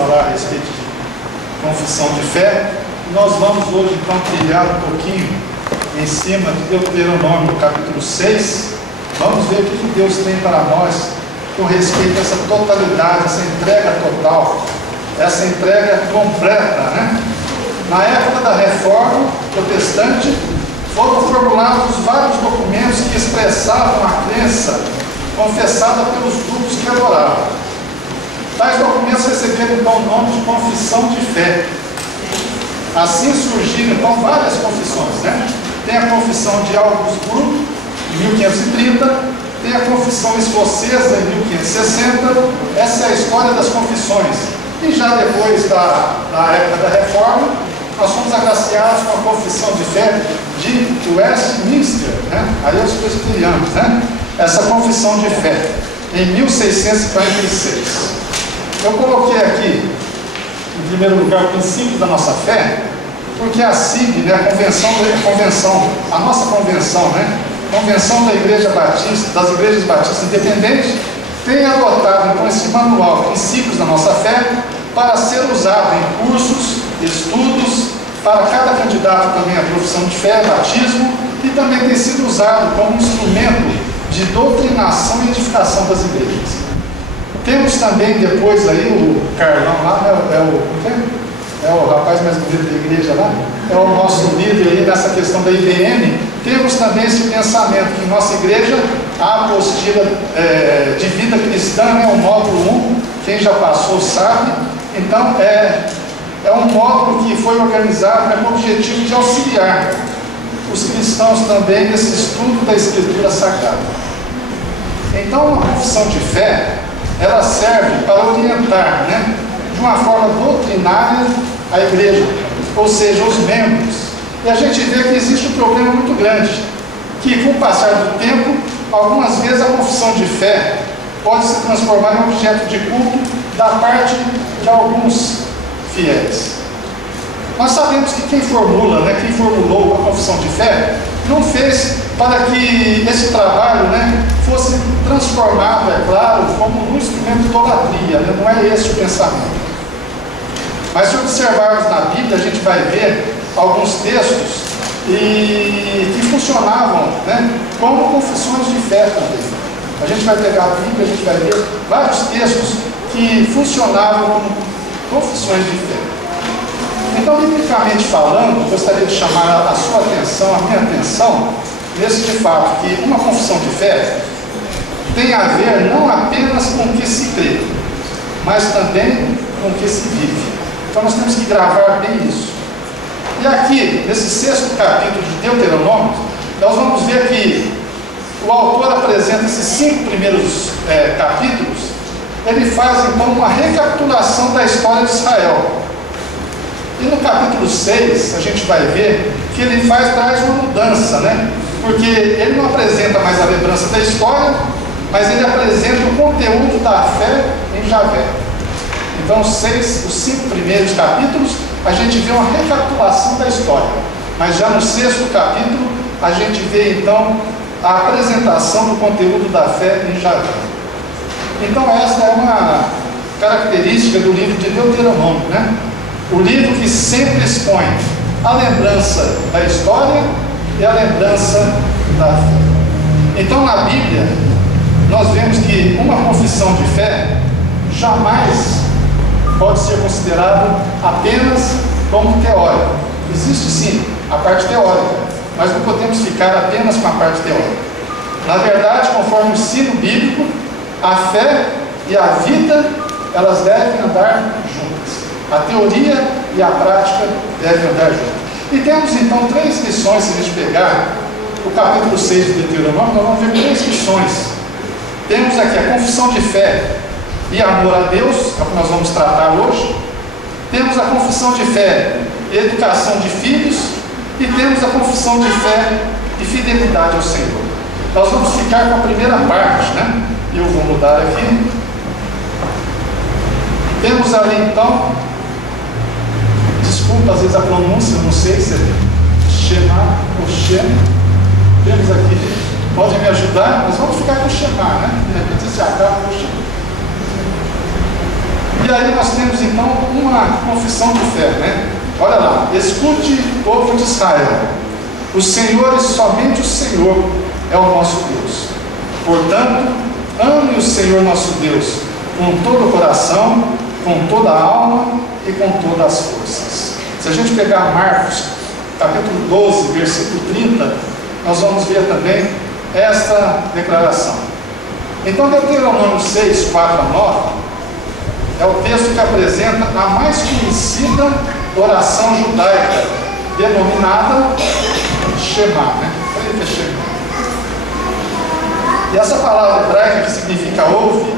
falar a respeito de confissão de fé. Nós vamos hoje então trilhar um pouquinho em cima de Deuteronômio capítulo 6. Vamos ver o que Deus tem para nós com respeito a essa totalidade, essa entrega total, essa entrega completa, né? Na época da Reforma Protestante, foram formulados vários documentos que expressavam a crença confessada pelos grupos que adoravam. Tais documentos receberam então o nome de confissão de fé. Assim surgiram então várias confissões, né? Tem a confissão de Augsburgo, em 1530, tem a confissão escocesa, em 1560, essa é a história das confissões. E já depois da época da Reforma, nós fomos agraciados com a confissão de fé de Westminster, né? Aí os presbiterianos, né? Essa confissão de fé, em 1646. Eu coloquei aqui, em primeiro lugar, o princípio da nossa fé, porque a CIB, né, a nossa convenção, né? Convenção da Igreja Batista, das Igrejas Batistas Independentes, tem adotado então esse manual, princípios da nossa fé, para ser usado em cursos, estudos, para cada candidato também a profissão de fé, batismo, e também tem sido usado como instrumento de doutrinação e edificação das igrejas. Temos também depois aí o Carlão lá, é o rapaz mais bonito da igreja lá, é o nosso líder aí nessa questão da IBN. Temos também esse pensamento que em nossa igreja, a apostila de vida cristã, né, o módulo 1, quem já passou sabe. Então é um módulo que foi organizado, né, com o objetivo de auxiliar os cristãos também nesse estudo da Escritura Sagrada. Então a confissão de fé, ela serve para orientar, né, de uma forma doutrinária a igreja, ou seja, os membros. E a gente vê que existe um problema muito grande, que com o passar do tempo, algumas vezes a confissão de fé pode se transformar em objeto de culto da parte de alguns fiéis. Nós sabemos que quem formulou a confissão de fé, não fez para que esse trabalho, né, fosse transformado, é claro, como um instrumento de idolatria, né? Não é esse o pensamento. Mas se observarmos na Bíblia, a gente vai ver alguns textos que funcionavam, né, como confissões de fé também. A gente vai pegar a Bíblia, a gente vai ver vários textos que funcionavam como confissões de fé. Então, biblicamente falando, gostaria de chamar a sua atenção, a minha atenção, nesse de fato que uma confissão de fé tem a ver não apenas com o que se crê, mas também com o que se vive. Então nós temos que gravar bem isso. E aqui, nesse 6º capítulo de Deuteronômio, nós vamos ver que o autor apresenta esses 5 primeiros capítulos. Ele faz então uma recapitulação da história de Israel. E no capítulo 6, a gente vai ver que ele traz uma mudança, né? Porque ele não apresenta mais a lembrança da história, mas ele apresenta o conteúdo da fé em Javé. Então, os 5 primeiros capítulos, a gente vê uma recapitulação da história. Mas já no 6º capítulo, a gente vê então a apresentação do conteúdo da fé em Javé. Então, essa é uma característica do livro de Deuteronômio, né? O livro que sempre expõe a lembrança da história e a lembrança da fé. Então, na Bíblia, nós vemos que uma confissão de fé jamais pode ser considerado apenas como teórico. Existe sim a parte teórica, mas não podemos ficar apenas com a parte teórica. Na verdade, conforme o ensino bíblico, a fé e a vida, elas devem andar juntas. A teoria e a prática devem andar juntas. E temos então 3 lições, se a gente pegar o capítulo 6 de Deuteronômio, nós vamos ver 3 lições. Temos aqui a confissão de fé e amor a Deus, é o que nós vamos tratar hoje. Temos a confissão de fé e educação de filhos. E temos a confissão de fé e fidelidade ao Senhor. Nós vamos ficar com a primeira parte, né? Eu vou mudar aqui. Temos ali então, desculpa às vezes a pronúncia, não sei se é Shema ou Shem. Temos aqui, pode me ajudar? Mas vamos ficar com o Shema, né? De repente se acaba com o Shema. E E aí nós temos então uma confissão de fé, né? Olha lá, escute, povo de Israel, o Senhor e somente o Senhor é o nosso Deus. Portanto, ame o Senhor nosso Deus com todo o coração, com toda a alma e com todas as forças. Se a gente pegar Marcos, capítulo 12, versículo 30, nós vamos ver também esta declaração. Então, Deuteronômio 6, 4 a 9, é o texto que apresenta a mais conhecida oração judaica, denominada Shema, né? E essa palavra hebraica que significa ouve,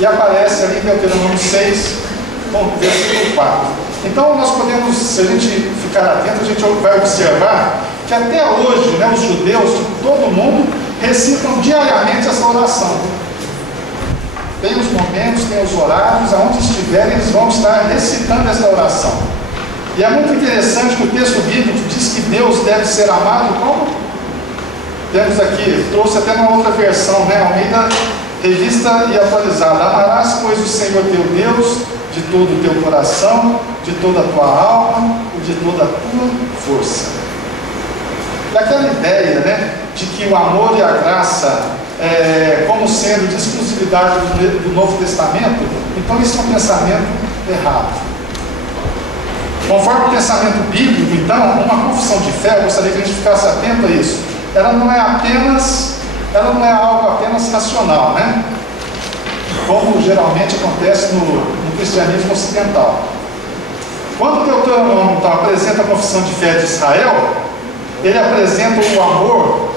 e aparece ali em Deuteronômio 6, versículo 4. Então nós podemos, se a gente ficar atento, a gente vai observar que até hoje, né, os judeus de todo mundo recitam diariamente essa oração. Tem os momentos, tem os horários, aonde estiverem, eles vão estar recitando essa oração. E é muito interessante que o texto bíblico diz que Deus deve ser amado como? Temos aqui, trouxe até uma outra versão, né? Almeida, revista e atualizada. Amarás, pois, o Senhor teu Deus de todo o teu coração, de toda a tua alma e de toda a tua força. Daquela ideia, né, de que o amor e a graça, como sendo de exclusividade do Novo Testamento, então isso é um pensamento errado. Conforme o pensamento bíblico, então, uma confissão de fé, eu gostaria que a gente ficasse atento a isso. Ela não é algo apenas racional, né? Como geralmente acontece no cristianismo ocidental. Quando o Deuteronômio então apresenta a confissão de fé de Israel, ele apresenta o amor,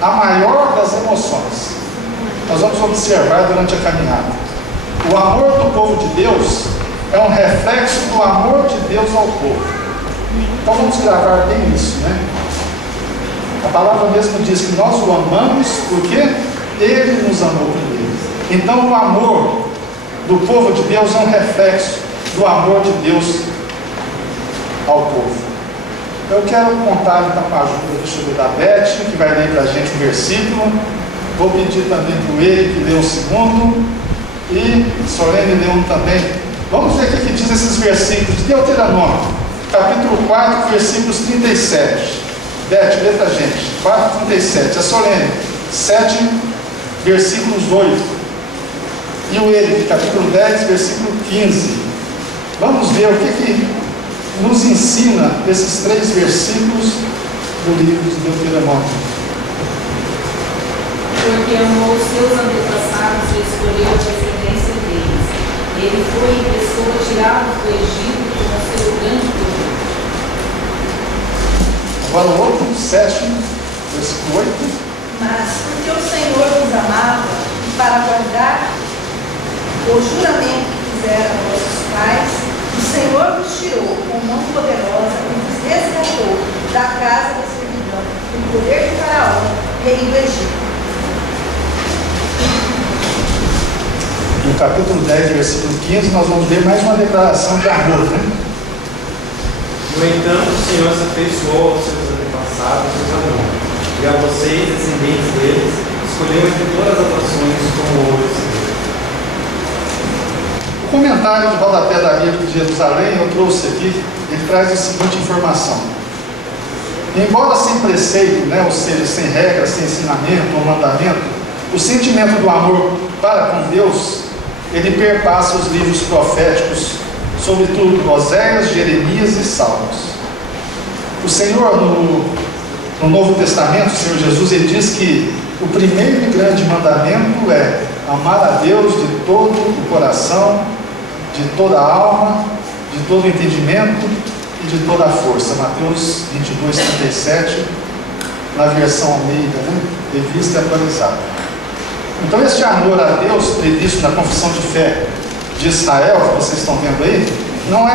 a maior das emoções. Nós vamos observar durante a caminhada. O amor do povo de Deus é um reflexo do amor de Deus ao povo. Então vamos gravar bem isso, né? A palavra mesmo diz que nós o amamos porque Ele nos amou primeiro. Então o amor do povo de Deus é um reflexo do amor de Deus ao povo. Eu quero contar então com a ajuda, deixa eu ver, da Beth, que vai ler para a gente um versículo. Vou pedir também para o Eli que lê um segundo, e Solene lê um também. Vamos ver o que diz esses versículos de Deuteronômio, capítulo 4, versículos 37. Beth, lê para a gente. 4,37. A Solene, 7, versículos 8. E o Eli, capítulo 10, versículo 15. Vamos ver o que nos ensina esses 3 versículos do livro de Deuteronômio. Porque amou os seus antepassados e escolheu a descendência deles. Ele foi em pessoa tirá-los do Egito com o seu grande poder. Agora o outro, 7, versículo 8. Mas porque o Senhor os amava, e para guardar o juramento que fizeram a nossos pais, o Senhor nos tirou com mão poderosa e nos resgatou da casa da servidão, do poder de Faraó, rei do Egito. No capítulo 10, versículo 15, nós vamos ver mais uma declaração de amor, né? No entanto, o Senhor se afeiçoou aos seus antepassados e os amou, e a vocês, descendentes deles, escolheu entre todas as nações como ouro e seguro. O comentário de rodapé da Bíblia de Jerusalém, eu trouxe aqui, ele traz a seguinte informação. Embora sem preceito, né, ou seja, sem regra, sem ensinamento ou mandamento, o sentimento do amor para com Deus, ele perpassa os livros proféticos, sobretudo Oséias, Jeremias e Salmos. O Senhor, no Novo Testamento, o Senhor Jesus, ele diz que o primeiro e grande mandamento é amar a Deus de todo o coração, de toda a alma, de todo o entendimento e de toda a força. Mateus 22, 37, na versão Almeida, né? Revista e atualizada. Então este amor a Deus, previsto na confissão de fé de Israel, que vocês estão vendo aí, não é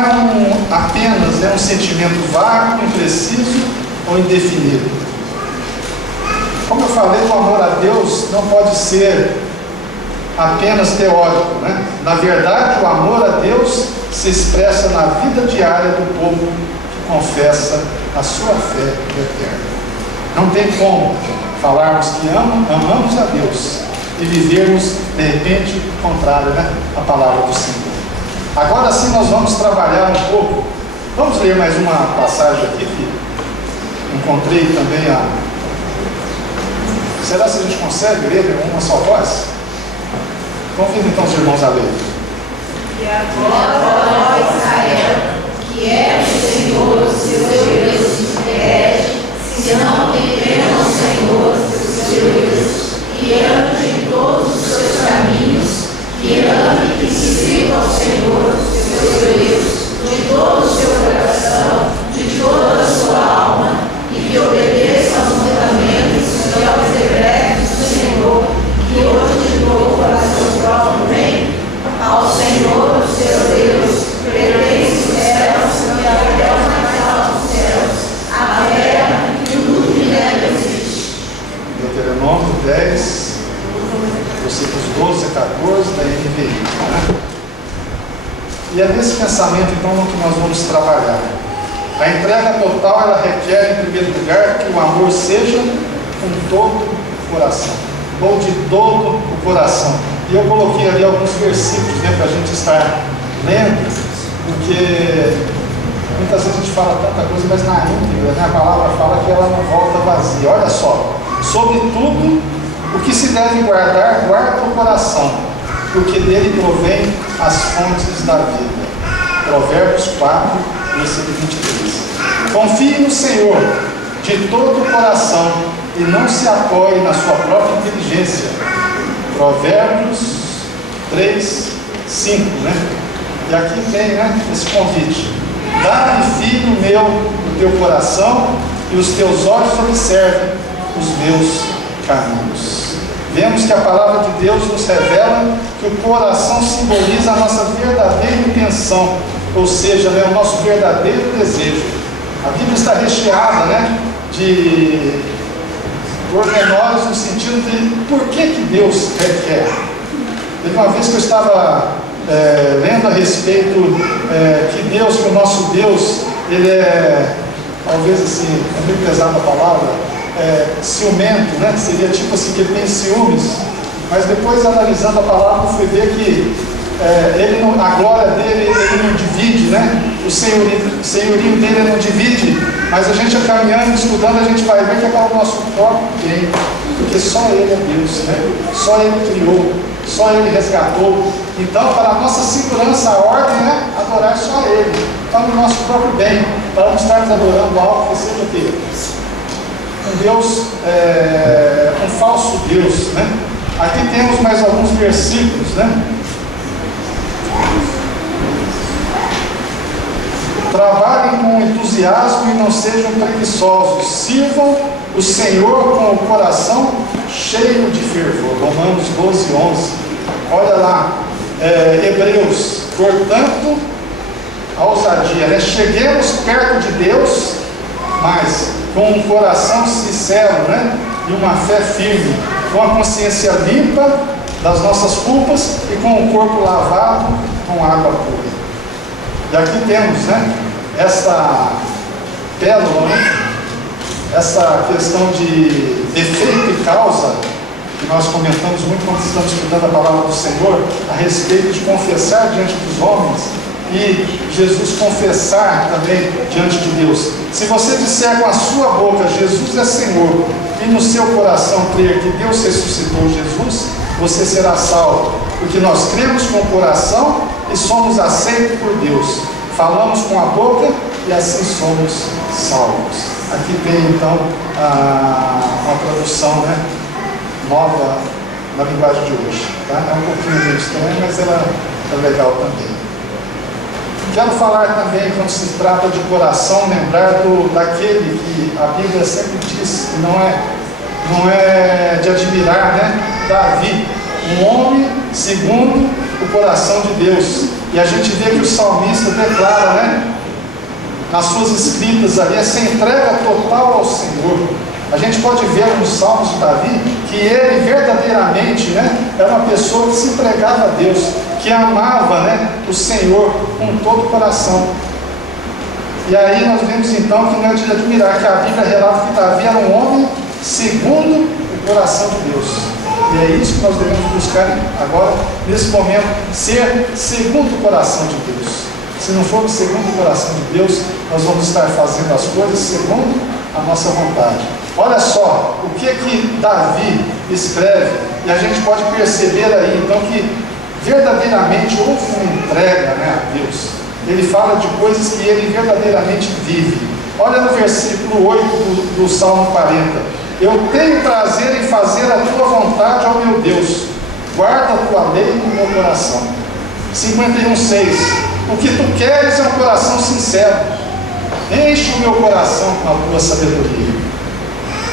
apenas um sentimento vago, impreciso ou indefinido. Como eu falei, o amor a Deus não pode ser apenas teórico, né? Na verdade, o amor a Deus se expressa na vida diária do povo que confessa a sua fé eterna. Não tem como falarmos que amamos a Deus e vivermos, de repente, o contrário, né? A palavra do Senhor. Agora sim nós vamos trabalhar um pouco. Vamos ler mais uma passagem aqui que encontrei também Será que a gente consegue ler uma só voz? Convido então os irmãos a ler. E agora, ó Israel, que é o Senhor, o seu Deus, te pede, se não temem ao Senhor, o seu Deus, que ande em todos os seus caminhos, que ame e se sirva ao Senhor, o seu Deus, de todo o seu coração, de toda a sua alma, e que obedeça aos mandamentos e aos decretos do Senhor, que hoje te dou para seu próprio bem. Ao Senhor, o seu Deus, pertence os céus e a terra mais alta dos céus, a terra e tudo que nela existe. Deuteronômio 10, versículos 12 a 14 da NVI. Né? E é nesse pensamento então que nós vamos trabalhar. A entrega total ela requer, em primeiro lugar, que o amor seja com todo o coração, ou de todo o coração. E eu coloquei ali alguns versículos, né, para a gente estar lendo, porque muitas vezes a gente fala tanta coisa, mas na íntegra, né, a palavra fala que ela não volta vazia. Olha só, sobretudo o que se deve guardar, guarda o coração, porque dele provém as fontes da vida. Provérbios 4, versículo 23. Confie no Senhor de todo o coração e não se apoie na sua própria inteligência. Provérbios 3, 5, né? E aqui tem, né, esse convite. Dá-me, filho meu, o teu coração e os teus olhos observem os meus caminhos. Vemos que a palavra de Deus nos revela que o coração simboliza a nossa verdadeira intenção, ou seja, né, o nosso verdadeiro desejo. A Bíblia está recheada, né, de pormenores no sentido de por que Deus requer. Teve uma vez que eu estava lendo a respeito que Deus, que o nosso Deus, ele é, talvez assim, é meio pesada a palavra, ciumento, né? Seria tipo assim, que ele tem ciúmes, mas depois analisando a palavra eu fui ver que a glória dele ele não divide, né? O senhorio dele ele não divide, mas a gente caminhando, estudando, a gente vai ver que é para o nosso próprio bem, porque só ele é Deus, né? Só ele criou, só ele resgatou. Então, para a nossa segurança, a ordem é adorar só ele, para o nosso próprio bem, para não estarmos adorando algo que seja Deus. Um Deus, um falso Deus, né? Aqui temos mais alguns versículos, né? Trabalhem com entusiasmo e não sejam preguiçosos. Sirvam o Senhor com o coração cheio de fervor. Romanos 12, 11. Olha lá, Hebreus. Portanto, a ousadia, né? Cheguemos perto de Deus, mas com um coração sincero, né? E uma fé firme, com a consciência limpa das nossas culpas e com o corpo lavado com água pura. E aqui temos, né, essa pérola, né, essa questão de efeito e causa, que nós comentamos muito quando estamos estudando a palavra do Senhor, a respeito de confessar diante dos homens e Jesus confessar também diante de Deus. Se você disser com a sua boca, Jesus é Senhor, e no seu coração crer que Deus ressuscitou Jesus, você será salvo, porque nós cremos com o coração e somos aceitos por Deus. Falamos com a boca e assim somos salvos. Aqui tem então uma tradução, né, nova na linguagem de hoje. Tá? É um pouquinho meio estranho, mas ela é legal também. Quero falar também, quando se trata de coração, lembrar daquele que a Bíblia sempre diz que não é de admirar, né? Davi, um homem segundo o coração de Deus. E a gente vê que o salmista declara, né, nas suas escritas ali, essa entrega total ao Senhor. A gente pode ver nos salmos de Davi que ele verdadeiramente, né, era uma pessoa que se entregava a Deus, que amava, né, o Senhor com todo o coração. E aí nós vemos então que não é de admirar que a Bíblia relata que Davi era um homem segundo o coração de Deus. E é isso que nós devemos buscar agora, nesse momento, ser segundo o coração de Deus. Se não for segundo o coração de Deus, nós vamos estar fazendo as coisas segundo a nossa vontade. Olha só o que Davi escreve, e a gente pode perceber aí, então, que verdadeiramente houve uma entrega, né, a Deus. Ele fala de coisas que ele verdadeiramente vive. Olha no versículo 8 do Salmo 40. Eu tenho prazer em fazer a tua vontade, ó meu Deus. Guarda a tua lei no meu coração. 51:6. O que tu queres é um coração sincero. Enche o meu coração com a tua sabedoria.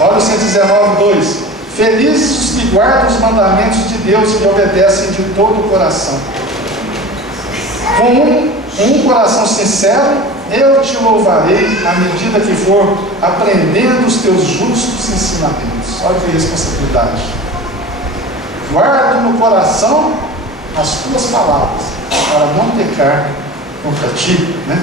Olha o 119:2. Felizes os que guardam os mandamentos de Deus, que obedecem de todo o coração. Com um coração sincero, eu te louvarei à medida que for aprendendo os teus justos ensinamentos. Olha que responsabilidade. Guardo no coração as tuas palavras, para não pecar contra ti, né?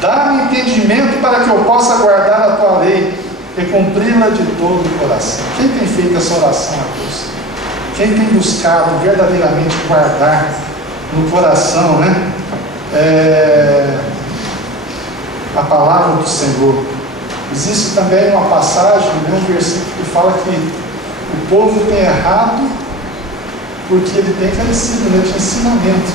Dá-me entendimento para que eu possa guardar a tua lei e cumpri-la de todo o coração. Quem tem feito essa oração a Deus? Quem tem buscado verdadeiramente guardar no coração, né? A palavra do Senhor. Existe também uma passagem, né, um versículo que fala que o povo tem errado porque ele tem carecido, né, de ensinamento.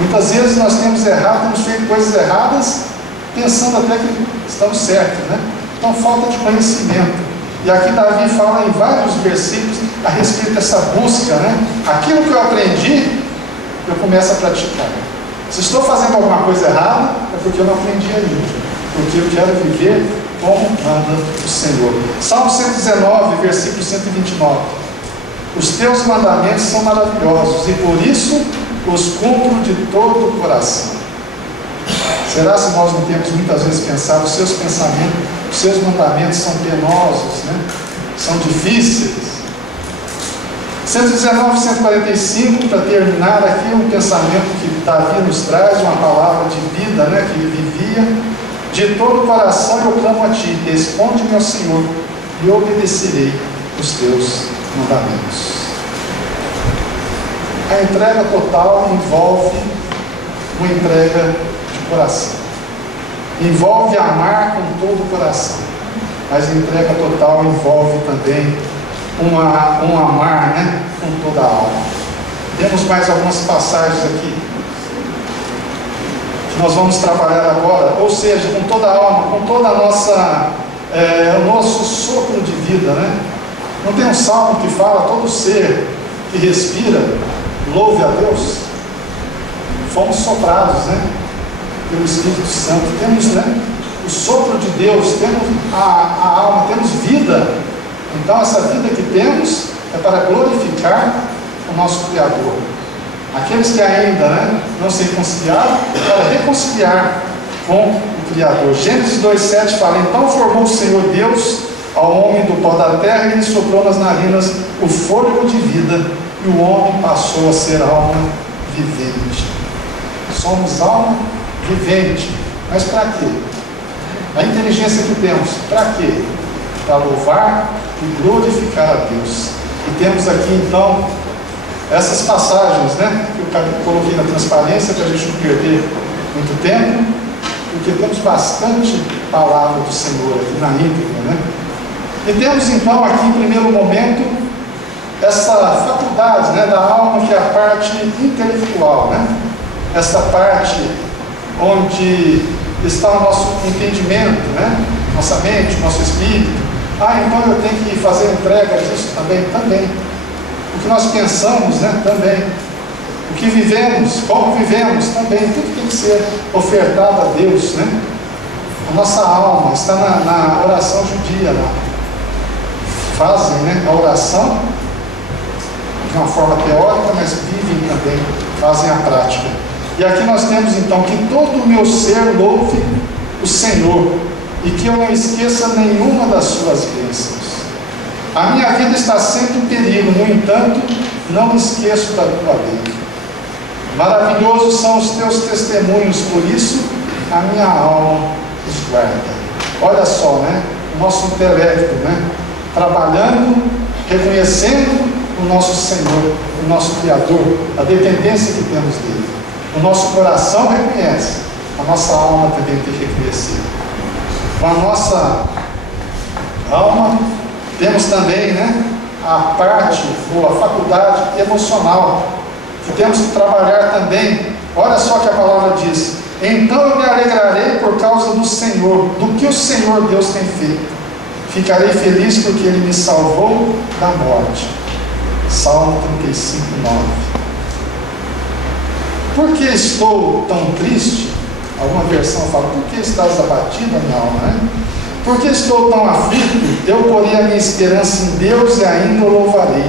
Muitas vezes nós temos errado, temos feito coisas erradas, pensando até que estamos certos, né? Então, falta de conhecimento. E aqui Davi fala em vários versículos a respeito dessa busca, né? Aquilo que eu aprendi, eu começo a praticar. Se estou fazendo alguma coisa errada, é porque eu não aprendi ainda. Porque eu quero viver como manda o Senhor. Salmo 119, versículo 129. Os teus mandamentos são maravilhosos e por isso os cumpro de todo o coração. Será se nós não temos muitas vezes pensado, os seus pensamentos, os seus mandamentos são penosos, né? São difíceis? 119, 145, para terminar aqui, um pensamento que Davi nos traz, uma palavra de vida, né, que ele vivia. De todo o coração eu clamo a ti, responde-me ao Senhor, e obedecerei os teus mandamentos. A entrega total envolve uma entrega de coração. Envolve amar com todo o coração. Mas a entrega total envolve também um amar, né, com toda a alma. Temos mais algumas passagens aqui que nós vamos trabalhar agora, ou seja, com toda a alma, com toda a nossa, o nosso sopro de vida, né? Não tem um salmo que fala, todo ser que respira, louve a Deus? Fomos soprados, né, pelo Espírito Santo, temos, né, o sopro de Deus, temos a alma, temos vida. Então essa vida que temos é para glorificar o nosso Criador. Aqueles que ainda, né, não se reconciliaram, é para reconciliar com o Criador. Gênesis 2,7 fala: então formou o Senhor Deus ao homem do pó da terra e lhe soprou nas narinas o fôlego de vida, e o homem passou a ser alma vivente. Somos alma vivente. Mas para quê? A inteligência que temos, para quê? Para louvar e glorificar a Deus. E temos aqui então essas passagens, né, que eu coloquei na transparência para a gente não perder muito tempo, porque temos bastante palavra do Senhor aqui na íntegra, né? E temos então aqui em primeiro momento essa faculdade, né, da alma, que é a parte intelectual, né? Essa parte onde está o nosso entendimento, né? Nossa mente, nosso espírito. Então eu tenho que fazer entrega disso também? Também. O que nós pensamos, né? Também. O que vivemos, como vivemos, também. Tudo tem que ser ofertado a Deus, né? A nossa alma está na oração judia lá. Fazem, né, a oração de uma forma teórica, mas vivem também, fazem a prática. E aqui nós temos então que todo o meu ser louve o Senhor e que eu não esqueça nenhuma das suas bênçãos. A minha vida está sempre em perigo, no entanto, não me esqueço da tua lei. Maravilhosos são os teus testemunhos, por isso a minha alma os guarda. Olha só, né? O nosso intelecto, né? Trabalhando, reconhecendo o nosso Senhor, o nosso Criador, a dependência que temos dele. O nosso coração reconhece, a nossa alma também tem que reconhecer. Com a nossa alma, temos também, né, a parte, ou a faculdade emocional, que temos que trabalhar também. Olha só que a palavra diz: então eu me alegrarei por causa do Senhor, do que o Senhor Deus tem feito. Ficarei feliz porque Ele me salvou da morte. Salmo 35, 9. Por que estou tão triste? Alguma versão fala: por que estás abatida, minha alma, né? Por que estou tão aflito? Eu porei a minha esperança em Deus e ainda o louvarei.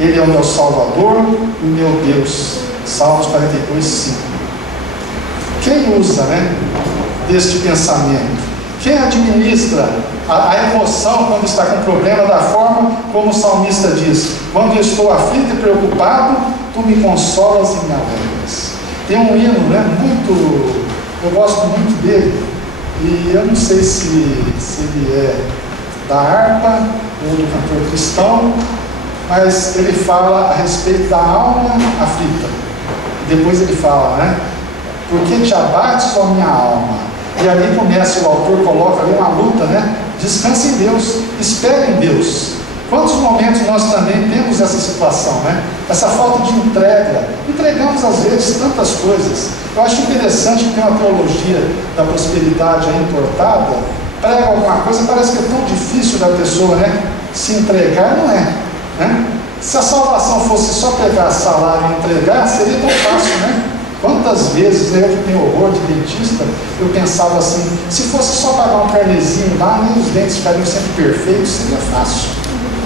Ele é o meu Salvador e o meu Deus. Salmos 42, 5. Quem usa, né, deste pensamento? Quem administra a emoção quando está com problema da forma como o salmista diz: quando eu estou aflito e preocupado, tu me consolas e me alegras. Tem um hino, né, eu gosto muito dele, e eu não sei se ele é da harpa ou do cantor cristão, mas ele fala a respeito da alma aflita. E depois ele fala, né, por que te abates, ó minha alma? E ali começa, o autor coloca ali uma luta, né? Descanse em Deus, espere em Deus. Quantos momentos nós também temos essa situação, né? Essa falta de entrega. Entregamos às vezes tantas coisas. Eu acho interessante que tem uma teologia da prosperidade aí importada, prega alguma coisa, parece que é tão difícil da pessoa, né, se entregar. Não é, né? Se a salvação fosse só pegar salário e entregar, seria tão fácil, né? Quantas vezes, né, eu que tenho horror de dentista, eu pensava assim: se fosse só pagar um carnezinho lá, nem os dentes ficariam sempre perfeitos, seria fácil.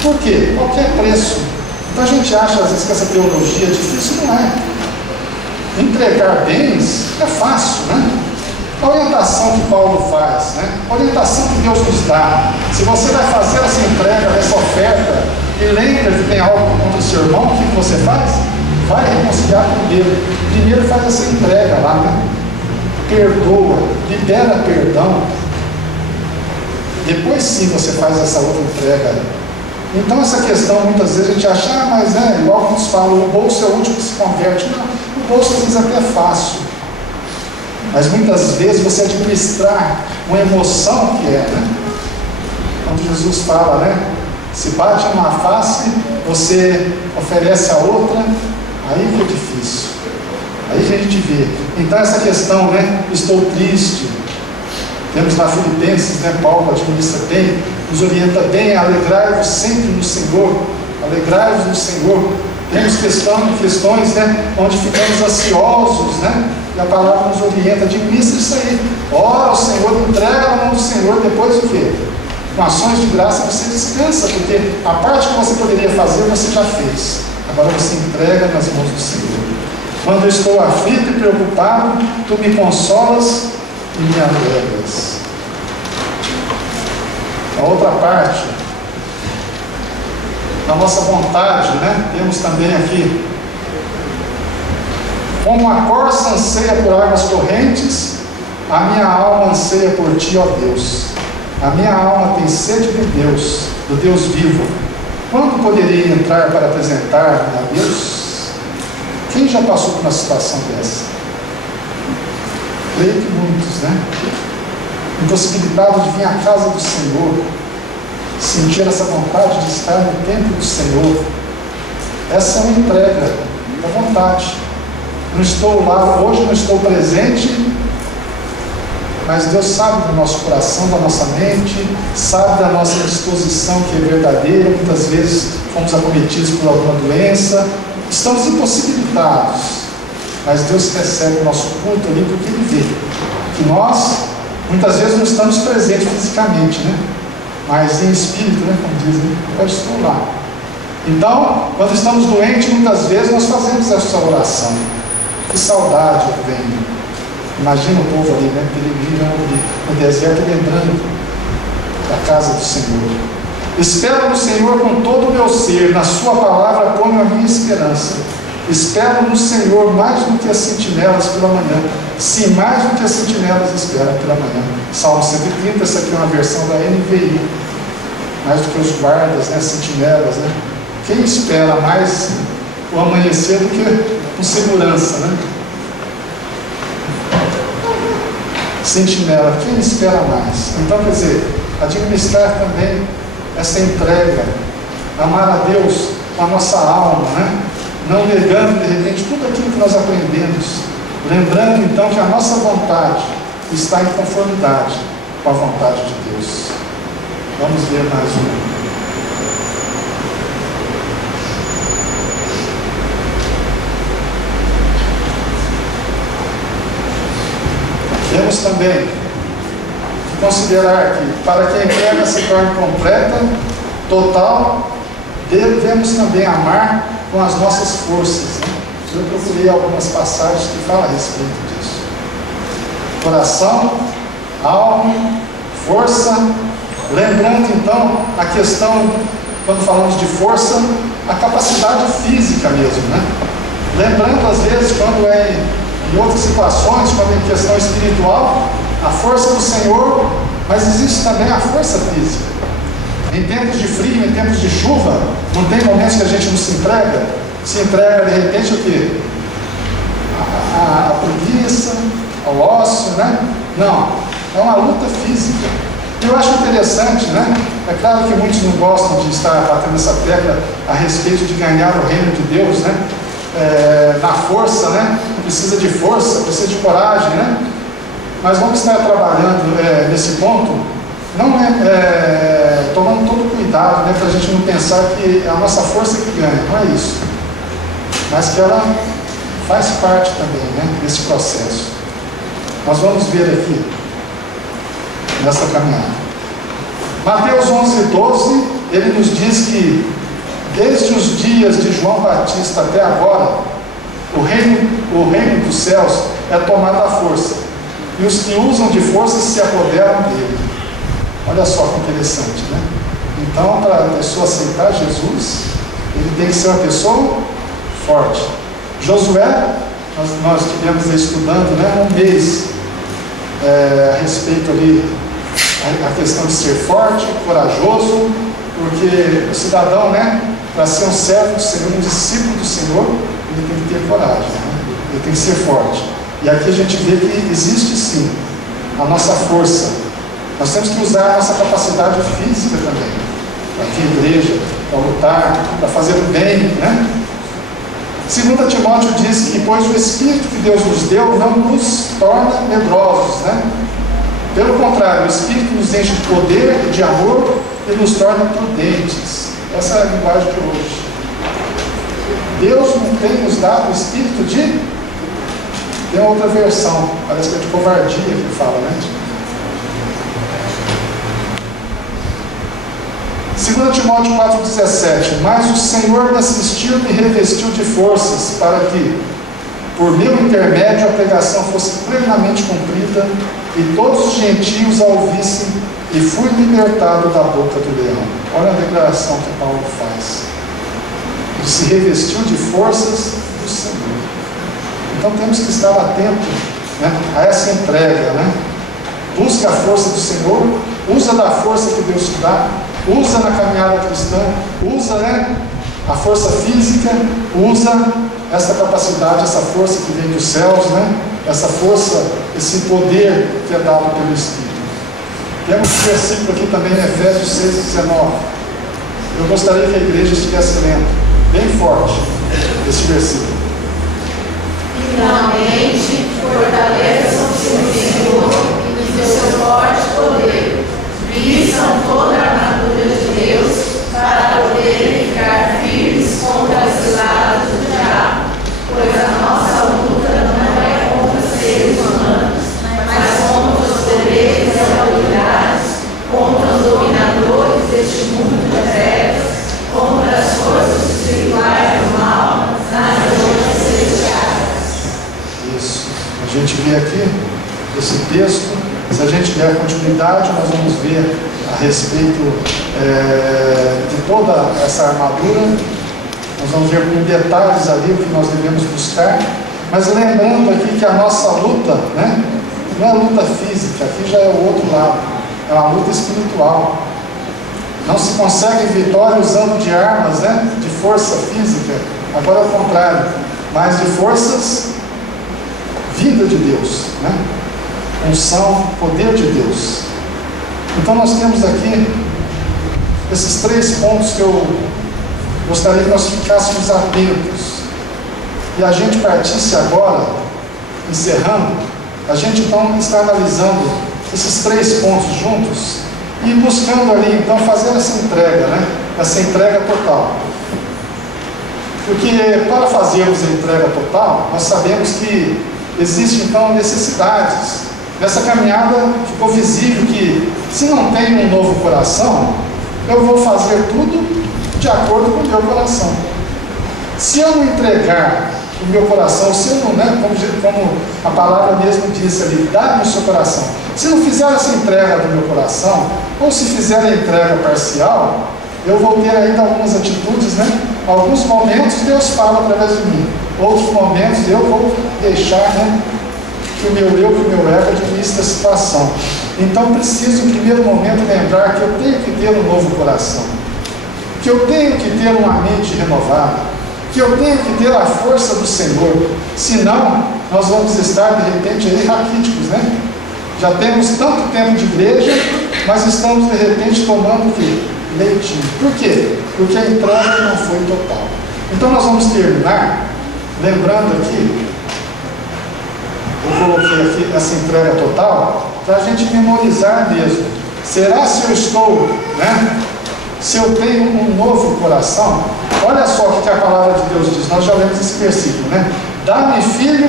Por quê? Qualquer preço. Então a gente acha às vezes que essa teologia é difícil. Não é. Entregar bens é fácil, né? A orientação que Paulo faz, né? A orientação que Deus nos dá. Se você vai fazer essa entrega, essa oferta, e lembra que tem algo contra o seu irmão, o que você faz? Vai reconciliar com Deus. Primeiro faz essa entrega lá, né? Perdoa, libera perdão. Depois sim você faz essa outra entrega. Então essa questão, muitas vezes a gente acha: mas é igual que nos falam, o bolso é o último que se converte. Não, o bolso às vezes até é fácil, mas muitas vezes você administrar uma emoção que é, né? Quando Jesus fala, né, se bate numa face, você oferece a outra, aí que é difícil, aí que a gente vê. Então essa questão, né, estou triste, temos na Filipenses, né, Paulo administra bem, nos orienta bem: alegrai-vos sempre no Senhor, alegrai-vos no Senhor. Temos questões, né, onde ficamos ansiosos, né, e a palavra nos orienta: administra isso aí, ora ao Senhor, entrega na mão do Senhor, depois o quê? Com ações de graça você descansa, porque a parte que você poderia fazer, você já fez. Agora você entrega nas mãos do Senhor. Quando eu estou aflito e preocupado, tu me consolas e me alegras. A outra parte, na nossa vontade, né, temos também aqui: como a corça anseia por águas correntes, a minha alma anseia por ti, ó Deus. A minha alma tem sede de Deus, do Deus vivo. Quando poderei entrar para apresentar-me a Deus? Quem já passou por uma situação dessa? Creio que muitos, né? Impossibilitado de vir à casa do Senhor, sentir essa vontade de estar no templo do Senhor. Essa é uma entrega da vontade. Não estou lá, hoje não estou presente, mas Deus sabe do nosso coração, da nossa mente, sabe da nossa disposição que é verdadeira. Muitas vezes fomos acometidos por alguma doença, estamos impossibilitados, mas Deus recebe o nosso culto ali porque Ele vê que nós, muitas vezes, não estamos presentes fisicamente, né? Mas em espírito, né? Como dizem, eu estou lá. Então, quando estamos doentes, muitas vezes nós fazemos essa oração. Que saudade eu tenho. Imagina o povo ali, né, no deserto, lembrando da casa do Senhor. Espero no Senhor com todo o meu ser, na sua palavra ponho a minha esperança. Espero no Senhor mais do que as sentinelas pela manhã. Sim, mais do que as sentinelas esperam pela manhã. Salmo 130, essa aqui é uma versão da NVI. Mais do que os guardas, né, sentinelas, né, Quem espera mais o amanhecer do que com segurança, né? Sentinela, quem espera mais? Então, quer dizer, administrar também essa entrega, amar a Deus com a nossa alma, né? Não negando de repente tudo aquilo que nós aprendemos, lembrando então que a nossa vontade está em conformidade com a vontade de Deus. Vamos ver mais um. Temos também que considerar que para que a entrega se torne completa, total, devemos também amar com as nossas forças, né? Eu procurei algumas passagens que falam a respeito disso. Coração, alma, força. Lembrando então a questão, quando falamos de força, a capacidade física mesmo, né? Lembrando às vezes quando é em outras situações, quando é em questão espiritual, a força do Senhor, mas existe também a força física. Em tempos de frio, em tempos de chuva, não tem momentos que a gente não se entrega de repente o quê? A preguiça, ao ócio, né? Não, é uma luta física. Eu acho interessante, né? É claro que muitos não gostam de estar batendo essa tecla a respeito de ganhar o reino de Deus, né? Na força, né? Precisa de força, precisa de coragem, né? Mas vamos estar trabalhando nesse ponto, não tomando todo cuidado, né? Para a gente não pensar que é a nossa força que ganha, não é isso. Mas que ela faz parte também, né? Desse processo. Nós vamos ver aqui, nessa caminhada. Mateus 11:12, ele nos diz que desde os dias de João Batista até agora, o reino dos céus é tomado à força, e os que usam de força se apoderam dele. Olha só que interessante, né? Então, para a pessoa aceitar Jesus, ele tem que ser uma pessoa forte. Josué, nós estivemos estudando, né, um mês a respeito ali, a questão de ser forte, corajoso, porque o cidadão, né, para ser um servo do Senhor, um discípulo do Senhor, ele tem que ter coragem, né? Ele tem que ser forte. E aqui a gente vê que existe sim a nossa força. Nós temos que usar a nossa capacidade física também, aqui na igreja, para lutar, para fazer o bem, né? 2 Timóteo diz que, pois o Espírito que Deus nos deu não nos torna medrosos, né? Pelo contrário, o Espírito nos enche de poder, de amor e nos torna prudentes. Essa é a linguagem de hoje. Deus não tem nos dado o espírito de... Tem outra versão, parece que é de covardia que fala, né? 2 Timóteo 4,17. Mas o Senhor me assistiu e me revestiu de forças, para que, por meu intermédio, a pregação fosse plenamente cumprida e todos os gentios a ouvissem, e fui libertado da boca do leão. Olha a declaração que Paulo faz. Ele se revestiu de forças do Senhor. Então temos que estar atentos, né, a essa entrega, né? Busca a força do Senhor, usa da força que Deus te dá, usa na caminhada cristã, usa, né, a força física, usa essa capacidade, essa força que vem dos céus, né? Essa força, esse poder que é dado pelo Espírito. Temos um versículo aqui também em Efésios 6,19. Eu gostaria que a igreja estivesse lendo bem forte esse versículo. Finalmente, fortaleçam-se no Senhor e no seu forte poder. Vistam toda a armadura de Deus para poderem ficar firmes contra as ciladas do diabo, pois a nossa luta não é contra seres humanos, mas contra os poderes e autoridades, contra os dominadores deste mundo de trevas, contra as forças espirituais do mal nas regiões celestiais. Isso. A gente vê aqui esse texto. Se a gente der continuidade, nós vamos ver a respeito de toda essa armadura. Nós vamos ver com detalhes ali o que nós devemos buscar. Mas lembrando aqui que a nossa luta, né, não é luta física, aqui já é o outro lado, é uma luta espiritual. Não se consegue vitória usando de armas, né, de força física, agora é o contrário, mas de forças, vida de Deus, né? Unção, poder de Deus. Então nós temos aqui esses 3 pontos que eu gostaria que nós ficássemos atentos. E a gente partisse agora, encerrando, a gente então está analisando esses 3 pontos juntos e buscando ali, então, fazer essa entrega, né? Essa entrega total. Porque para fazermos a entrega total, nós sabemos que existem então necessidades. Nessa caminhada ficou visível que, se não tenho um novo coração, eu vou fazer tudo de acordo com o meu coração. Se eu não entregar o meu coração, se eu não, né, como a palavra mesmo disse ali, dá no seu coração, se não fizer essa entrega do meu coração, ou se fizer a entrega parcial, eu vou ter ainda algumas atitudes, né? Alguns momentos Deus fala através de mim, outros momentos eu vou deixar, né, que o meu eu, que o meu ego administre a situação. Então preciso, no primeiro momento, lembrar que eu tenho que ter um novo coração, que eu tenho que ter uma mente renovada, que eu tenho que ter a força do Senhor, senão nós vamos estar de repente aí raquíticos, né? Já temos tanto tempo de igreja, mas estamos de repente tomando o quê? Leitinho. Por quê? Porque a entrega não foi total. Então nós vamos terminar lembrando aqui, eu coloquei aqui essa entrega total para a gente memorizar mesmo. Será se eu estou, né? Se eu tenho um novo coração? Olha só o que a palavra de Deus diz, nós já lemos esse versículo, né? Dá-me, filho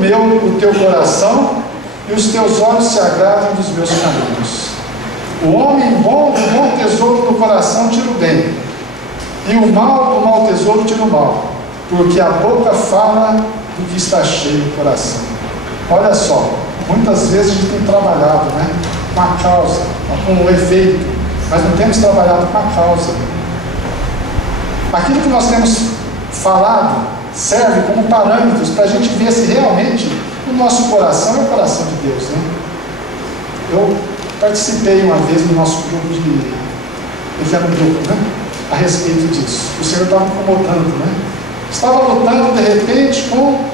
meu, o teu coração, e os teus olhos se agradem dos meus caminhos. O homem bom, do bom tesouro do coração tira o bem, e o mal do mau tesouro tira o mal, porque a boca fala do que está cheio do coração. Olha só, muitas vezes a gente tem trabalhado, né, com a causa, com o efeito, mas não temos trabalhado com a causa. Aquilo que nós temos falado serve como parâmetros para a gente ver se realmente o nosso coração é o coração de Deus, né? Eu participei uma vez no nosso grupo pequeno grupo, né, a respeito disso. O Senhor estava me incomodando, né? Estava lutando de repente com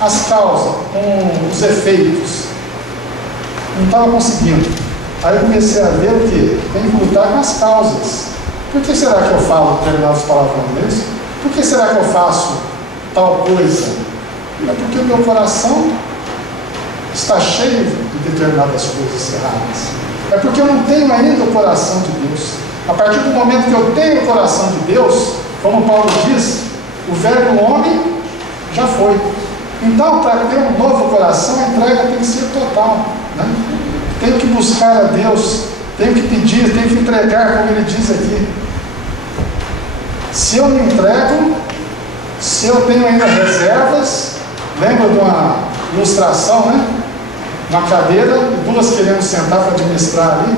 as causas, com os efeitos. Não estava conseguindo. Aí eu comecei a ver o que? Tem que lutar com as causas. Por que será que eu falo determinadas palavrões? Por que será que eu faço tal coisa? É porque o meu coração está cheio de determinadas coisas erradas. É porque eu não tenho ainda o coração de Deus. A partir do momento que eu tenho o coração de Deus, como Paulo diz, o velho homem já foi. Então, para ter um novo coração, a entrega tem que ser total, né? Tenho que buscar a Deus, tenho que pedir, tenho que entregar, como ele diz aqui. Se eu me entrego, se eu tenho ainda reservas, lembra de uma ilustração, né? Uma cadeira, duas querendo sentar para administrar ali.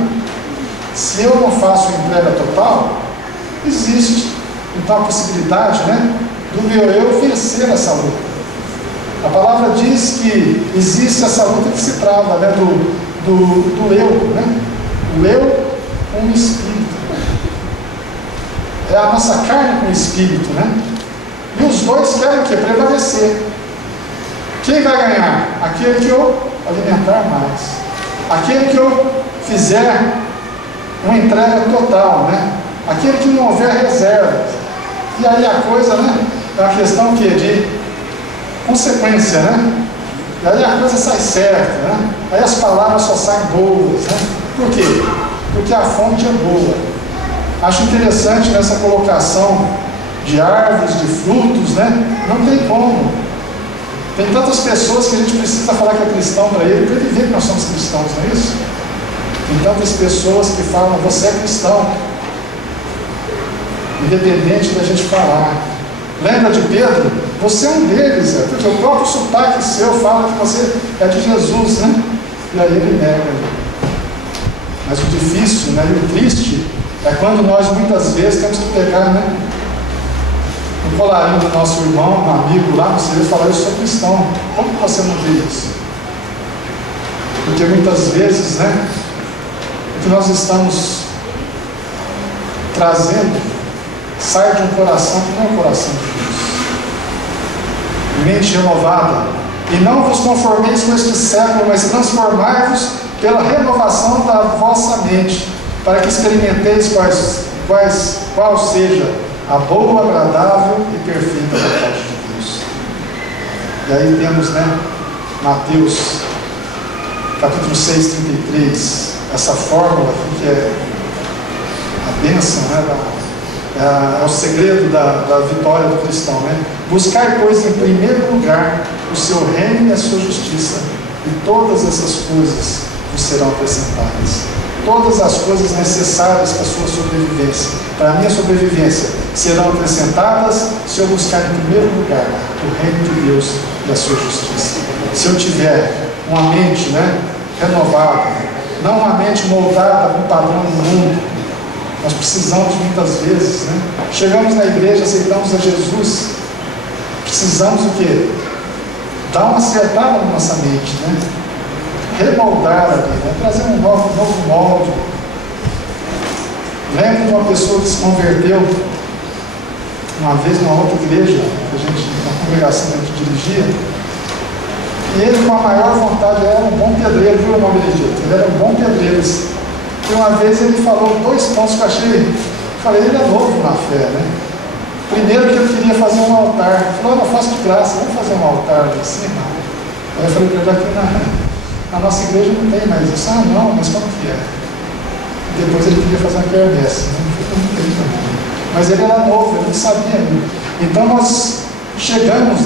Se eu não faço entrega total, existe então a possibilidade, né, do meu eu vencer essa luta. A palavra diz que existe essa luta que se trava, né, do eu, né? O eu com o espírito. É a nossa carne com o espírito, né? E os dois querem o quê? Prevalecer. Quem vai ganhar? Aquele que eu alimentar mais. Aquele que eu fizer uma entrega total, né? Aquele que não houver reserva. E aí a coisa, né? É uma questão que de consequência, né? E aí a coisa sai certa, né? Aí as palavras só saem boas, né? Por quê? Porque a fonte é boa. Acho interessante nessa colocação de árvores, de frutos, né? Não tem como. Tem tantas pessoas que a gente precisa falar que é cristão para ele ver que nós somos cristãos, não é isso? Tem tantas pessoas que falam, você é cristão, independente da gente falar. Lembra de Pedro? Você é um deles, porque o próprio sotaque seu fala que você é de Jesus, né? E aí ele nega. Mas o difícil, né, e o triste é quando nós muitas vezes temos que pegar, né, um colarinho do nosso irmão, um amigo lá no serviço, falar, eu sou cristão. Como que você não vê isso? Porque muitas vezes, né, o que nós estamos trazendo sai de um coração que não é o coração de Deus. Mente renovada. E não vos conformeis com este século, mas transformai-vos pela renovação da vossa mente, para que experimenteis qual seja a boa, agradável e perfeita vontade de Deus. E aí temos, Mateus capítulo 6, 33, essa fórmula aqui que é a bênção, é o segredo da vitória do cristão, Buscar, pois, em primeiro lugar o seu reino e a sua justiça, e todas essas coisas vos serão acrescentadas. Todas as coisas necessárias para a sua sobrevivência, para a minha sobrevivência, serão acrescentadas se eu buscar em primeiro lugar o reino de Deus e a sua justiça. Se eu tiver uma mente renovada, não uma mente moldada com o padrão do mundo. Nós precisamos muitas vezes, chegamos na igreja, aceitamos a Jesus, precisamos o quê? Dar uma acertada na nossa mente, remoldar ali, trazer um novo molde. Lembro de uma pessoa que se converteu uma vez numa outra igreja, uma congregação que a gente dirigia, e ele, com a maior vontade, era um bom pedreiro, viu, irmão Benedito? Ele era um bom pedreiro. E uma vez ele falou 2 pontos que eu achei. Falei, ele é novo na fé, Primeiro que ele queria fazer um altar. Ele falou, eu faço de graça, vamos fazer um altar ali em cima. Aí eu falei para ele, aqui na nossa igreja não tem mais isso. Ah, não, mas como que é? Depois ele queria fazer uma quermesse, mas ele era novo, ele não sabia ainda. Então nós chegamos,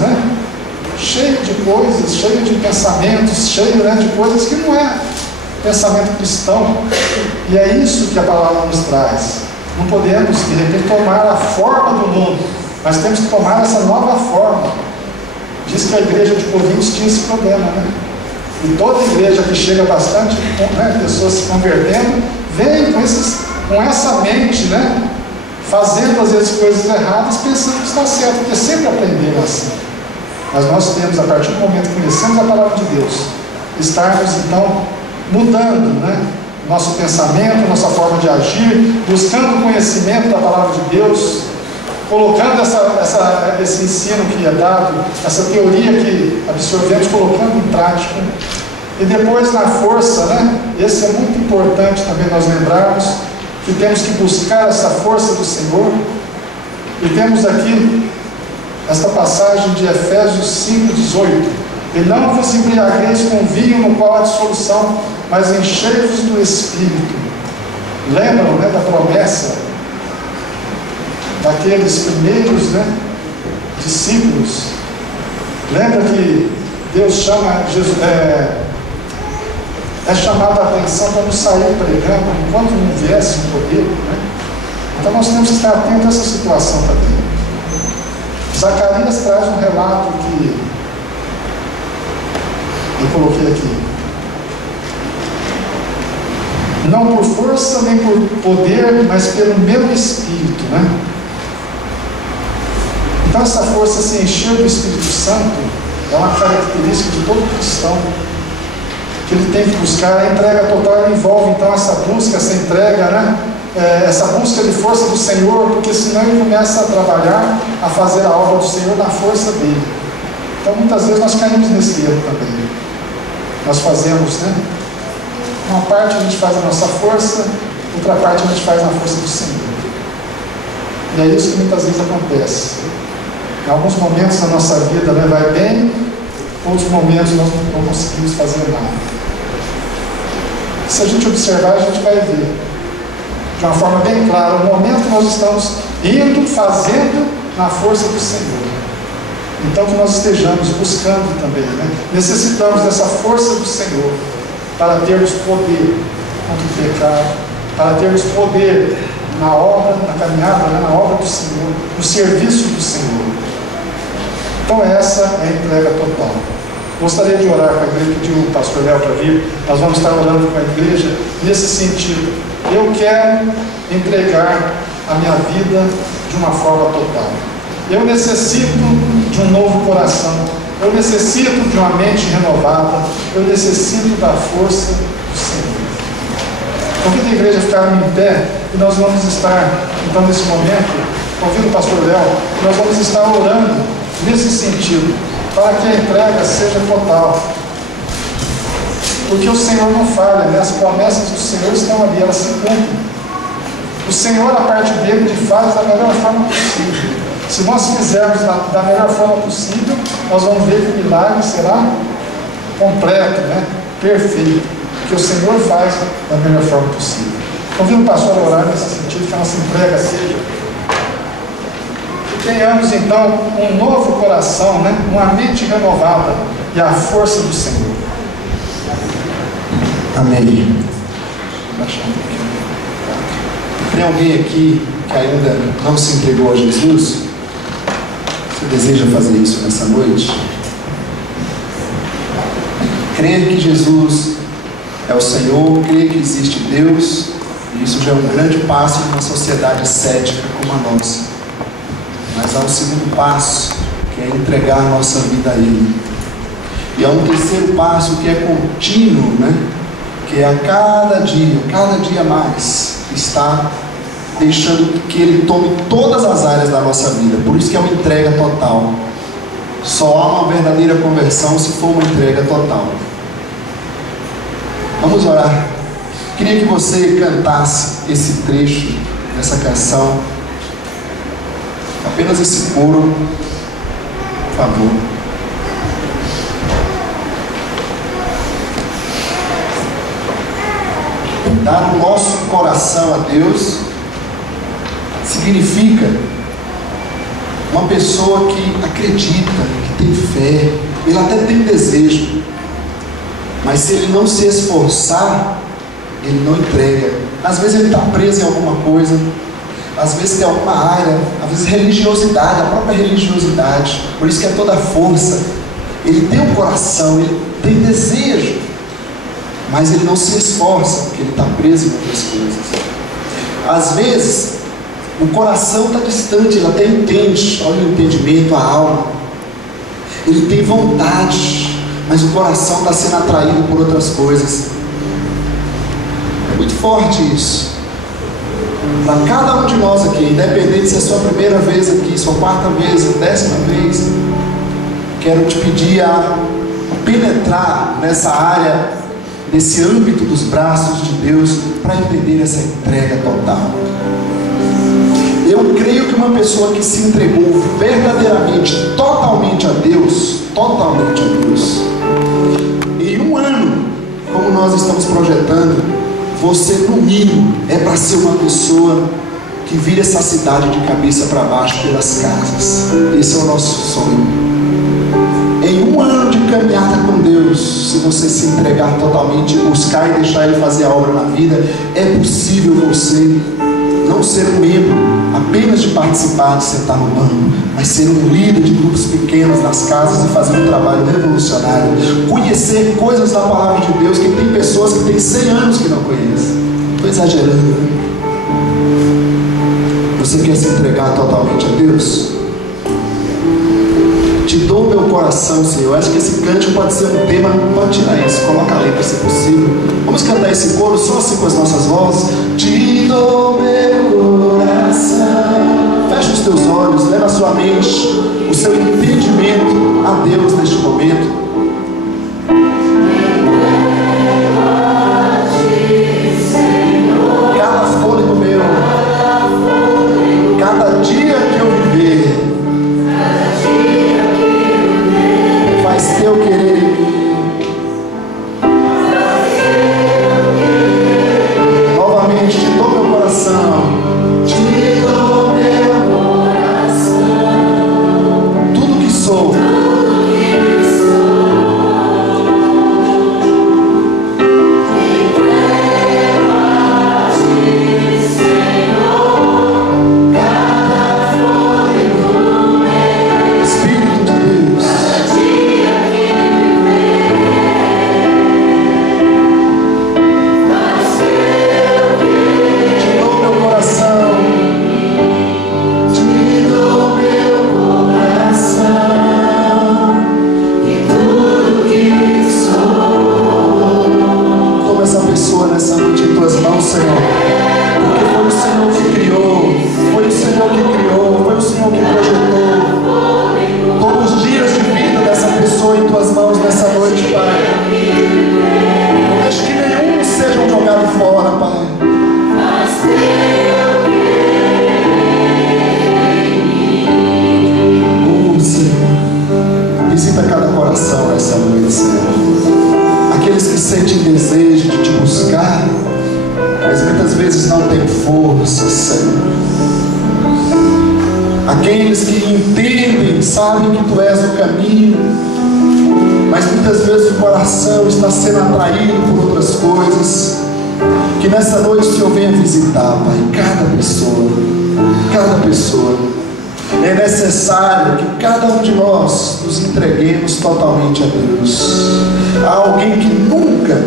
cheio de coisas, cheio de pensamentos, cheio de coisas que não é pensamento cristão. E é isso que a palavra nos traz. Não podemos, de repente, tomar a forma do mundo, mas temos que tomar essa nova forma. Diz que a igreja de Coríntios tinha esse problema, E toda igreja que chega bastante, pessoas se convertendo, vem com essa mente, fazendo às vezes coisas erradas, pensando que está certo, porque sempre aprenderam assim. Mas nós temos, a partir do momento que conhecemos a palavra de Deus, estarmos então mudando, nosso pensamento, nossa forma de agir, buscando o conhecimento da palavra de Deus, colocando esse ensino que é dado, essa teoria que absorvemos, colocando em prática. E depois na força, esse é muito importante também nós lembrarmos, que temos que buscar essa força do Senhor. E temos aqui esta passagem de Efésios 5,18. E não vos embriagueis com vinho no qual há dissolução, mas enchei-vos do Espírito. Lembram, da promessa daqueles primeiros, discípulos? Lembra que Deus chama Jesus, é chamada a atenção para não sair pregando enquanto não viesse o poder, Então nós temos que estar atentos a essa situação também. Zacarias traz um relato que eu coloquei aqui. Não por força nem por poder, mas pelo meu Espírito, Então essa força, se encher do Espírito Santo, é uma característica de todo cristão, que ele tem que buscar. A entrega total envolve então essa busca, essa entrega, essa busca de força do Senhor, porque senão ele começa a trabalhar, a fazer a obra do Senhor na força dele. Então muitas vezes nós caímos nesse erro também. Nós fazemos, uma parte a gente faz a nossa força, outra parte a gente faz na força do Senhor. E é isso que muitas vezes acontece. Em alguns momentos da nossa vida vai bem, outros momentos nós não conseguimos fazer nada. Se a gente observar, a gente vai ver de uma forma bem clara o momento que nós estamos indo, fazendo na força do Senhor. Então que nós estejamos buscando também, necessitamos dessa força do Senhor para termos poder contra o pecado, para termos poder na obra, na caminhada, na obra do Senhor, no serviço do Senhor. Então essa é a entrega total. Gostaria de orar com a igreja, pedir o pastor Léo para vir. Nós vamos estar orando com a igreja nesse sentido. Eu quero entregar a minha vida de uma forma total. Eu necessito de um novo coração. Eu necessito de uma mente renovada. Eu necessito da força do Senhor. Convido a igreja a ficar em pé e nós vamos estar, então, nesse momento, convido o pastor Léo, nós vamos estar orando nesse sentido, para que a entrega seja total. Porque o Senhor não falha, né? As promessas do Senhor estão ali, elas se cumprem. O Senhor, a parte dele, de faz da melhor forma possível. Se nós fizermos da melhor forma possível, nós vamos ver que o milagre será completo, né? Perfeito. Porque o Senhor faz da melhor forma possível. Convido o pastor a orar nesse sentido, que a nossa entrega seja. Que tenhamos então um novo coração, né? Uma mente renovada e a força do Senhor. Amém. Tem alguém aqui que ainda não se entregou a Jesus? Você deseja fazer isso nessa noite? Crer que Jesus é o Senhor, crer que existe Deus, e isso já é um grande passo em uma sociedade cética como a nossa. Mas há um segundo passo, que é entregar a nossa vida a Ele. E há um terceiro passo que é contínuo, né? Que é a cada dia mais, está deixando que Ele tome todas as áreas da nossa vida. Por isso que é uma entrega total. Só há uma verdadeira conversão se for uma entrega total. Vamos orar. Queria que você cantasse esse trecho dessa canção, apenas esse coro, por favor. Dar o nosso coração a Deus significa uma pessoa que acredita, que tem fé, ele até tem desejo, mas se ele não se esforçar, ele não entrega. Às vezes ele está preso em alguma coisa, às vezes tem alguma área, às vezes religiosidade, a própria religiosidade, por isso que é toda a força. Ele tem um coração, ele tem desejo, mas ele não se esforça, porque ele está preso em outras coisas. Às vezes o coração está distante, ele até entende, olha o entendimento, a alma, ele tem vontade, mas o coração está sendo atraído por outras coisas. É muito forte isso. Para cada um de nós aqui, independente se é a sua primeira vez aqui, sua quarta vez, a 10ª vez, quero te pedir a penetrar nessa área, nesse âmbito dos braços de Deus, para entender essa entrega total. Eu creio que uma pessoa que se entregou verdadeiramente, totalmente a Deus, em um ano, como nós estamos projetando, você no mínimo é para ser uma pessoa que vira essa cidade de cabeça para baixo pelas casas. Esse é o nosso sonho. Em um ano de caminhada com Deus, se você se entregar totalmente, buscar e deixar Ele fazer a obra na vida, é possível você não ser um membro apenas de participar, de sentar no banco, mas ser um líder de grupos pequenos nas casas e fazer um trabalho revolucionário, conhecer coisas da palavra de Deus que tem pessoas que têm 100 anos que não conhecem. Estou exagerando, né? Você quer se entregar totalmente a Deus? Te dou meu coração, Senhor. Acho que esse cântico pode ser um tema. Pode tirar isso, coloca a letra se possível. Vamos cantar esse coro só assim com as nossas vozes. Te dou meu coração. Fecha os teus olhos, leva a sua mente, o seu entendimento a Deus neste momento. Cada fôlego meu, cada dia que eu viver, faz teu querer em mim. Novamente, te dou meu coração. Te dou meu coração. Tudo que sou. desejo de te buscar, mas muitas vezes não tem força, Senhor. Aqueles que entendem, sabem que Tu és o caminho, mas muitas vezes o coração está sendo atraído por outras coisas. Que nessa noite o Senhor venha visitar, Pai, cada pessoa. É necessário que cada um de nós nos entreguemos totalmente a Deus. Há alguém que nunca,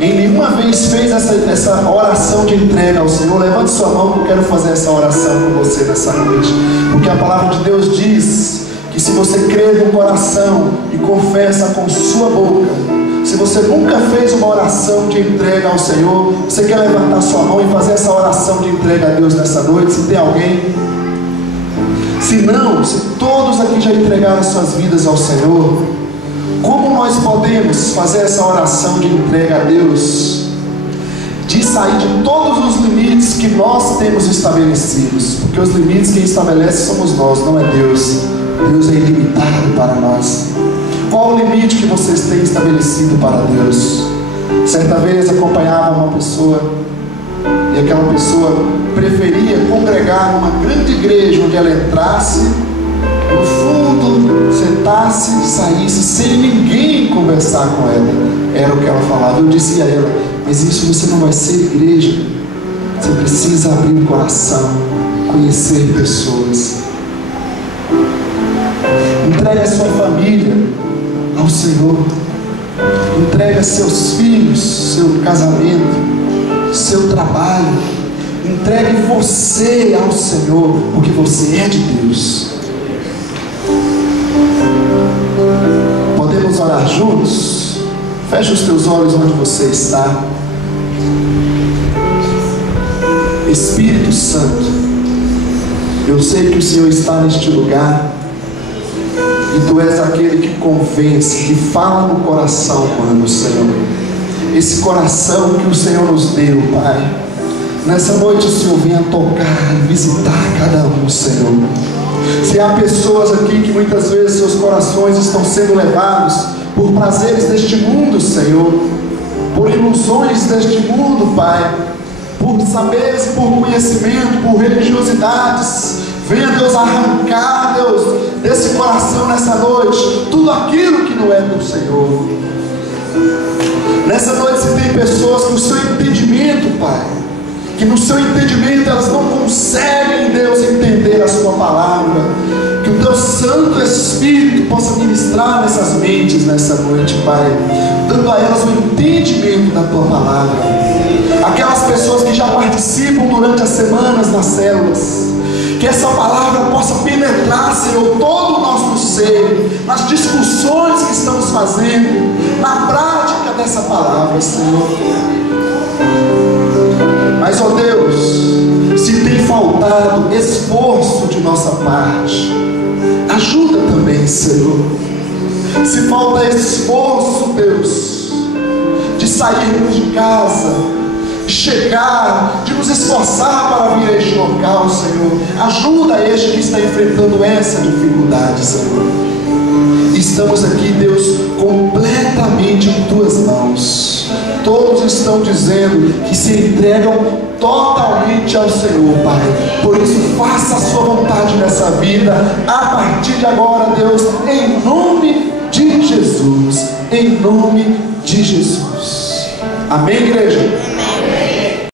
em nenhuma vez fez essa oração de entrega ao Senhor? Levante sua mão que eu quero fazer essa oração com você nessa noite. Porque a palavra de Deus diz que se você crer no coração e confessa com sua boca, se você nunca fez uma oração de entrega ao Senhor, você quer levantar sua mão e fazer essa oração de entrega a Deus nessa noite? Se tem alguém? Se não, se todos aqui já entregaram suas vidas ao Senhor, como nós podemos fazer essa oração de entrega a Deus? De sair de todos os limites que nós temos estabelecidos, porque os limites quem estabelece somos nós, não é Deus. Deus é ilimitado para nós. Qual o limite que vocês têm estabelecido para Deus? Certa vez acompanhava uma pessoa, e aquela pessoa preferia congregar numa grande igreja, onde ela entrasse no fundo, sentasse, saísse sem ninguém conversar com ela. Era o que ela falava. Eu dizia a ela: mas isso você não vai ser igreja. Você precisa abrir o coração, conhecer pessoas. Entregue a sua família ao Senhor. Entregue seus filhos, seu casamento, seu trabalho. Entregue você ao Senhor, porque você é de Deus. Podemos orar juntos? Feche os teus olhos onde você está. Espírito Santo, eu sei que o Senhor está neste lugar, e Tu és aquele que convence, que fala no coração humano, Senhor. Esse coração que o Senhor nos deu, Pai. Nessa noite o Senhor venha tocar, visitar cada um, Senhor. Se há pessoas aqui que muitas vezes seus corações estão sendo levados por prazeres deste mundo, Senhor, por ilusões deste mundo, Pai, por saberes, por conhecimento, por religiosidades, venha, Deus, arrancar, Deus, desse coração nessa noite tudo aquilo que não é do Senhor. Nessa noite, se tem pessoas que o seu entendimento, Pai, que no seu entendimento elas não conseguem, Deus, entender a sua palavra, que o Teu Santo Espírito possa ministrar nessas mentes nessa noite, Pai, dando a elas o entendimento da Tua palavra. Aquelas pessoas que já participam durante as semanas nas células, que essa palavra possa penetrar, Senhor, todo o nosso ser, nas discussões que estamos fazendo, na prática dessa palavra, Senhor. Mas, ó Deus, se tem faltado esforço de nossa parte, ajuda também, Senhor. Se falta esforço, Deus, de sairmos de casa, de chegar, de nos esforçar para vir a este local, Senhor, ajuda este que está enfrentando essa dificuldade, Senhor. Estamos aqui, Deus, completamente em Tuas mãos. Todos estão dizendo que se entregam totalmente ao Senhor, Pai. Por isso, faça a Sua vontade nessa vida, a partir de agora, Deus, em nome de Jesus. Em nome de Jesus. Amém, igreja?